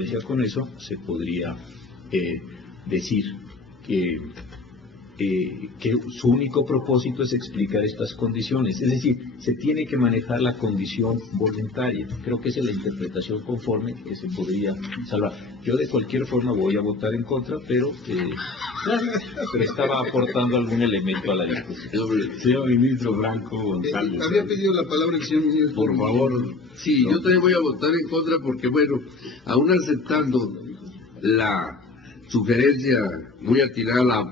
consecuencia con eso se podría decir que su único propósito es explicar estas condiciones. Es decir, se tiene que manejar la condición voluntaria. Creo que esa es la interpretación conforme que se podría salvar. Yo de cualquier forma voy a votar en contra, pero estaba aportando algún elemento a la discusión. Señor ministro Franco González. Había pedido la palabra el señor ministro. Por favor. Sí, yo también voy a votar en contra porque, bueno, aún aceptando la sugerencia muy atinada,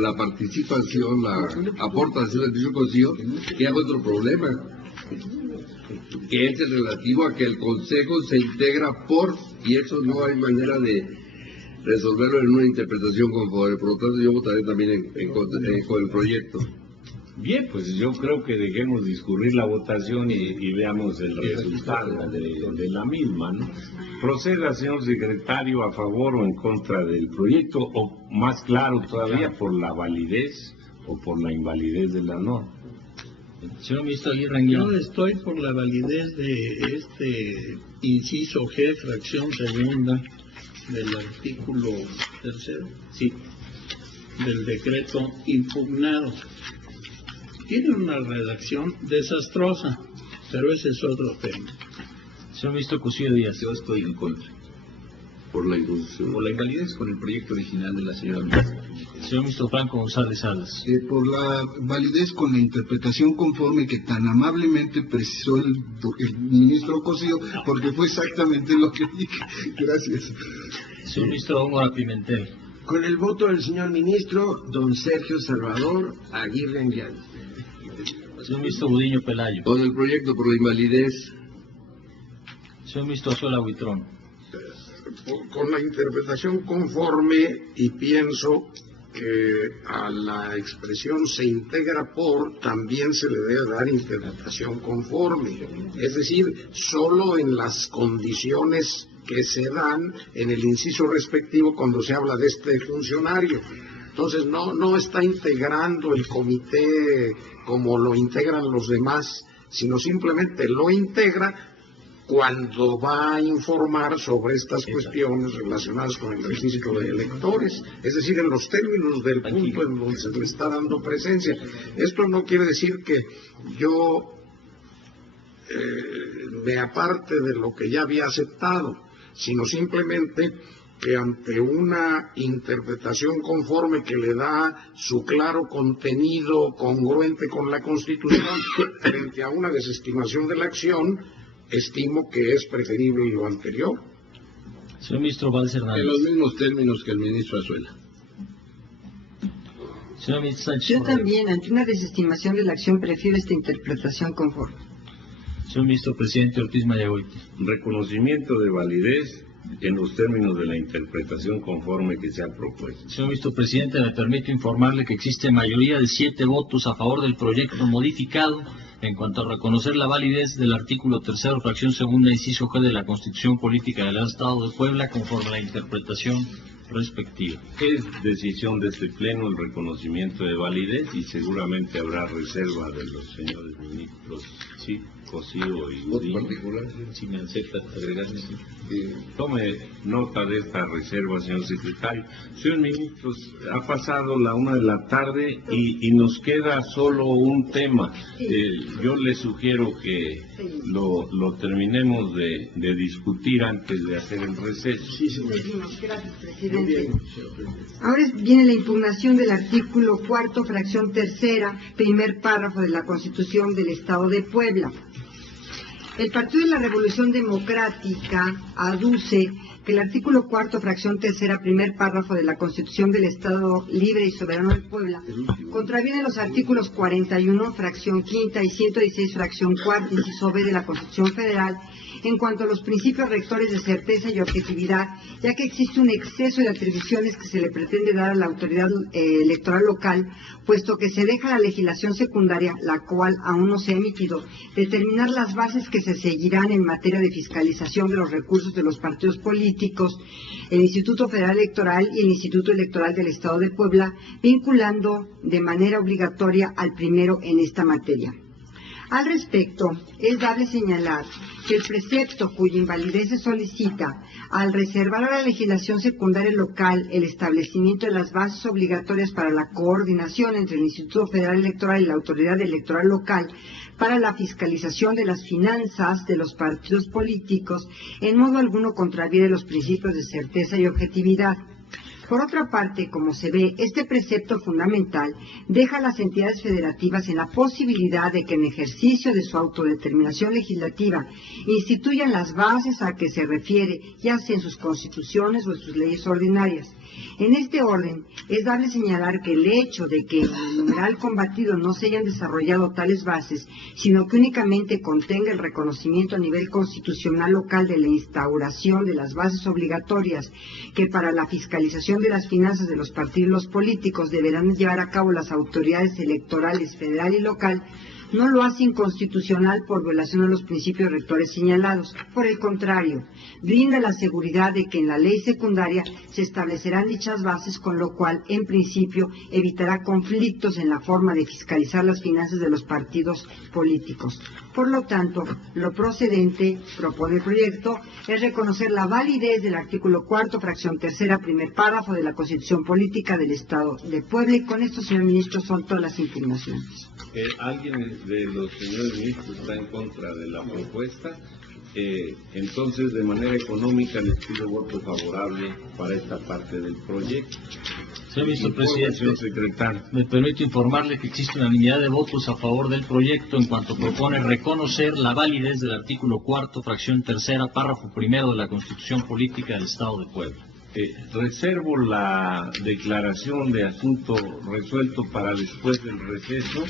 la participación, la aportación del Ministerio Consejo, que hay otro problema, que es el relativo a que el Consejo se integra por, y eso no hay manera de resolverlo en una interpretación conforme. Por lo tanto, yo votaré también con el proyecto. Bien, pues yo creo que dejemos discurrir la votación y veamos el resultado de la misma, ¿no? Proceda, señor secretario, a favor o en contra del proyecto, o más claro todavía, por la validez o por la invalidez de la norma. Señor ministro Aguirre, yo estoy por la validez de este inciso G, fracción segunda del artículo 3, sí, del decreto impugnado. Tiene una redacción desastrosa, pero ese es otro tema. Señor ministro Cosío Díaz. Yo estoy en contra. Por la inconstitución. Por la invalidez con el proyecto original de la señora ministra. Señor ministro Franco González Salas. Por la validez con la interpretación conforme que tan amablemente precisó el ministro Cosío, porque fue exactamente lo que dije. Gracias. Señor ministro Góngora Pimentel. Con el voto del señor ministro, don Sergio Salvador Aguirre Anguiano. Señor ministro Gudiño Pelayo. Con el proyecto por la invalidez. Señor ministro Azuela Huitrón. Con la interpretación conforme, y pienso que a la expresión se integra por también se le debe dar interpretación conforme, es decir, solo en las condiciones que se dan en el inciso respectivo cuando se habla de este funcionario. Entonces no está integrando el comité como lo integran los demás, sino simplemente lo integra cuando va a informar sobre estas cuestiones relacionadas con el registro de electores, es decir, en los términos del punto en donde se le está dando presencia. Esto no quiere decir que yo me aparte de lo que ya había aceptado, sino simplemente que ante una interpretación conforme que le da su claro contenido congruente con la Constitución, frente a una desestimación de la acción, estimo que es preferible lo anterior. Señor ministro Valls Hernández. En los mismos términos que el ministro Azuela. Señor ministro Sánchez. Yo también, ante una desestimación de la acción, prefiero esta interpretación conforme. Señor ministro presidente Ortiz Mayagoiti. Reconocimiento de validez en los términos de la interpretación conforme que se ha propuesto. Señor ministro presidente, me permito informarle que existe mayoría de 7 votos a favor del proyecto modificado en cuanto a reconocer la validez del artículo 3, fracción segunda, inciso G de la Constitución Política del Estado de Puebla, conforme a la interpretación respectiva. Es decisión de este pleno el reconocimiento de validez y seguramente habrá reserva de los señores ministros, sí, Cosío y Gudiño. Si me acepta agregarme. Tome nota de esta reserva, señor secretario. Señor ministro, ha pasado la 1 de la tarde y nos queda solo un tema. Yo le sugiero que lo terminemos de discutir antes de hacer el receso. Seguimos. Gracias, presidente. Ahora viene la impugnación del artículo 4, fracción tercera, primer párrafo de la Constitución del Estado de Puebla. El Partido de la Revolución Democrática aduce que el artículo 4, fracción tercera, primer párrafo de la Constitución del Estado Libre y Soberano de Puebla contraviene los artículos 41, fracción quinta y 116, fracción cuarta, inciso B de la Constitución Federal en cuanto a los principios rectores de certeza y objetividad, ya que existe un exceso de atribuciones que se le pretende dar a la autoridad electoral local, puesto que se deja la legislación secundaria, la cual aún no se ha emitido, determinar las bases que se seguirán en materia de fiscalización de los recursos de los partidos políticos, el Instituto Federal Electoral y el Instituto Electoral del Estado de Puebla, vinculando de manera obligatoria al primero en esta materia. Al respecto, es dable señalar que el precepto cuya invalidez se solicita al reservar a la legislación secundaria local el establecimiento de las bases obligatorias para la coordinación entre el Instituto Federal Electoral y la Autoridad Electoral Local para la fiscalización de las finanzas de los partidos políticos, en modo alguno contraviene los principios de certeza y objetividad. Por otra parte, como se ve, este precepto fundamental deja a las entidades federativas en la posibilidad de que en ejercicio de su autodeterminación legislativa instituyan las bases a que se refiere, ya sea en sus constituciones o en sus leyes ordinarias. En este orden, es dable señalar que el hecho de que en el numeral combatido no se hayan desarrollado tales bases, sino que únicamente contenga el reconocimiento a nivel constitucional local de la instauración de las bases obligatorias que para la fiscalización de las finanzas de los partidos políticos deberán llevar a cabo las autoridades electorales federal y local, no lo hace inconstitucional por violación a los principios rectores señalados. Por el contrario, brinda la seguridad de que en la ley secundaria se establecerán dichas bases, con lo cual, en principio, evitará conflictos en la forma de fiscalizar las finanzas de los partidos políticos. Por lo tanto, lo procedente, propone el proyecto, es reconocer la validez del artículo 4, fracción tercera, primer párrafo de la Constitución Política del Estado de Puebla, y con esto, señor ministro, son todas las impugnaciones. ¿Alguien de los señores ministros está en contra de la propuesta? Entonces, de manera económica, les pido voto favorable para esta parte del proyecto. Señor ministro presidente, me permito informarle que existe unanimidad de votos a favor del proyecto en cuanto propone reconocer la validez del artículo 4, fracción tercera, párrafo primero de la Constitución Política del Estado de Puebla. Reservo la declaración de asunto resuelto para después del receso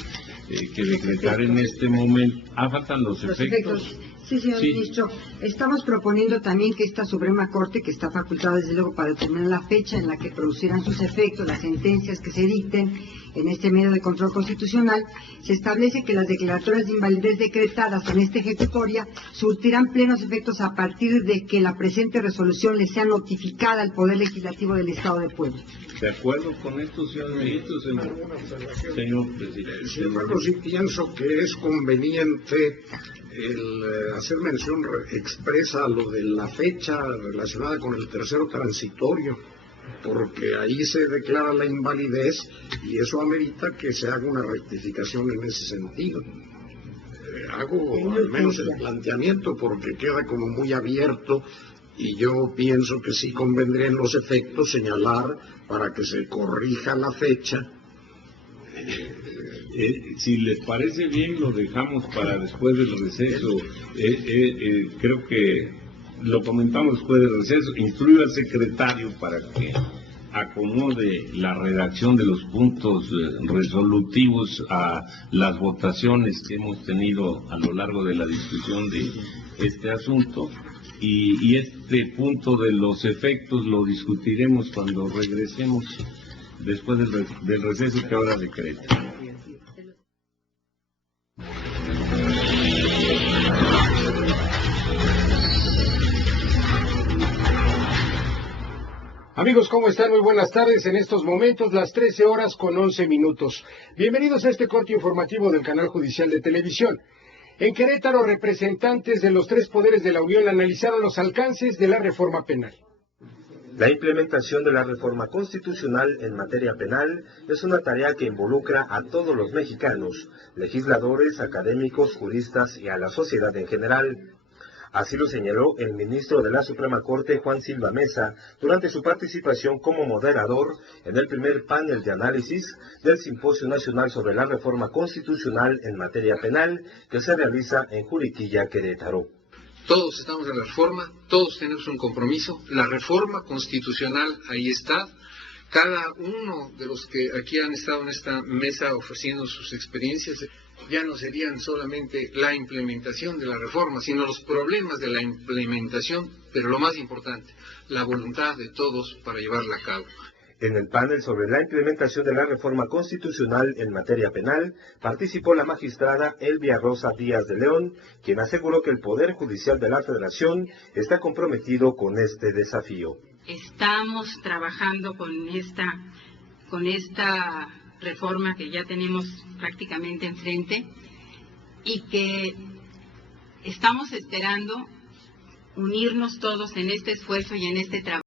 que decretaré en este momento. Faltan los efectos. Sí, señor ministro. Estamos proponiendo también que esta Suprema Corte, que está facultada desde luego para determinar la fecha en la que producirán sus efectos las sentencias que se dicten en este medio de control constitucional, se establece que las declaratorias de invalidez decretadas en esta ejecutoria surtirán plenos efectos a partir de que la presente resolución le sea notificada al Poder Legislativo del Estado de Puebla. ¿De acuerdo con esto, señor ministro? Señor presidente. Sin embargo, sí pienso que es conveniente el hacer mención expresa a lo de la fecha relacionada con el tercero transitorio, porque ahí se declara la invalidez y eso amerita que se haga una rectificación en ese sentido. Hago al menos el planteamiento porque queda como muy abierto y yo pienso que sí convendría en los efectos señalar para que se corrija la fecha. Si les parece bien, lo dejamos para después del receso. Creo que lo comentamos después del receso. Instruyo al secretario para que acomode la redacción de los puntos resolutivos a las votaciones que hemos tenido a lo largo de la discusión de este asunto. Y este punto de los efectos lo discutiremos cuando regresemos después del receso que ahora decreta. Amigos, ¿cómo están? Muy buenas tardes. En estos momentos, las 13:11. Bienvenidos a este corte informativo del Canal Judicial de Televisión. En Querétaro, representantes de los tres poderes de la Unión analizaron los alcances de la reforma penal. La implementación de la reforma constitucional en materia penal es una tarea que involucra a todos los mexicanos, legisladores, académicos, juristas y a la sociedad en general. Así lo señaló el ministro de la Suprema Corte, Juan Silva Mesa, durante su participación como moderador en el primer panel de análisis del Simposio Nacional sobre la Reforma Constitucional en materia penal que se realiza en Juriquilla, Querétaro. Todos estamos en la reforma, todos tenemos un compromiso. La reforma constitucional ahí está. Cada uno de los que aquí han estado en esta mesa ofreciendo sus experiencias ya no serían solamente la implementación de la reforma, sino los problemas de la implementación, pero lo más importante, la voluntad de todos para llevarla a cabo. En el panel sobre la implementación de la reforma constitucional en materia penal, participó la magistrada Elvia Rosa Díaz de León, quien aseguró que el Poder Judicial de la Federación está comprometido con este desafío. Estamos trabajando con esta reforma que ya tenemos prácticamente enfrente, y que estamos esperando unirnos todos en este esfuerzo y en este trabajo.